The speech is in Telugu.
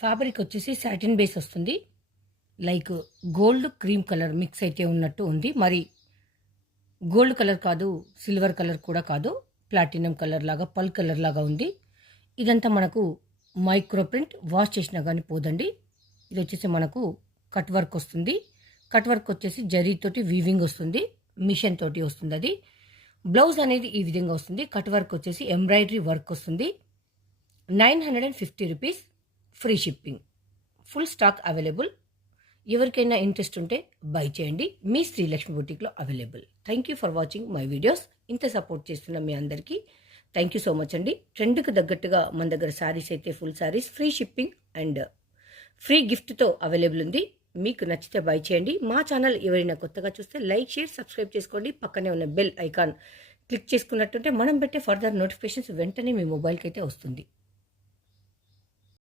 ఫ్యాబ్రిక్ వచ్చేసి సాటిన్ బేస్ వస్తుంది. Like gold cream colour mix అయితే ఉన్నట్టు ఉంది. మరి గోల్డ్ కలర్ కాదు, సిల్వర్ కలర్ కూడా కాదు, ప్లాటినం కలర్ లాగా పల్ కలర్ లాగా ఉంది. ఇదంతా మనకు మైక్రో ప్రింట్, వాష్ చేసినా కానీ పోదండి. ఇది వచ్చేసి మనకు కట్ వర్క్ వస్తుంది. కట్ వర్క్ వచ్చేసి జరీతోటి వీవింగ్ వస్తుంది, మిషన్ తోటి వస్తుంది. అది బ్లౌజ్ అనేది ఈ విధంగా వస్తుంది. కట్ వర్క్ వచ్చేసి ఎంబ్రాయిడరీ వర్క్ వస్తుంది. 950 rupees, free shipping. Full stock available. ఎవరికైనా ఇంట్రెస్ట్ ఉంటే బై చేయండి. మీ శ్రీలక్ష్మి బుటీక్లో available. Thank you for watching my videos. ఇంత సపోర్ట్ చేస్తున్న మీ అందరికీ థ్యాంక్ యూ సో మచ్ అండి. ట్రెండ్కి తగ్గట్టుగా మన దగ్గర శారీస్ అయితే full saris, free shipping and free గిఫ్ట్తో అవైలబుల్ ఉంది. మీకు నచ్చితే బై చేయండి. మా ఛానల్ ఎవరైనా కొత్తగా చూస్తే లైక్, షేర్, సబ్స్క్రైబ్ చేసుకోండి. పక్కనే ఉన్న బెల్ ఐకాన్ క్లిక్ చేసుకున్నట్టుంటే మనం పెట్టే ఫర్దర్ నోటిఫికేషన్స్ వెంటనే మీ మొబైల్కి అయితే వస్తుంది.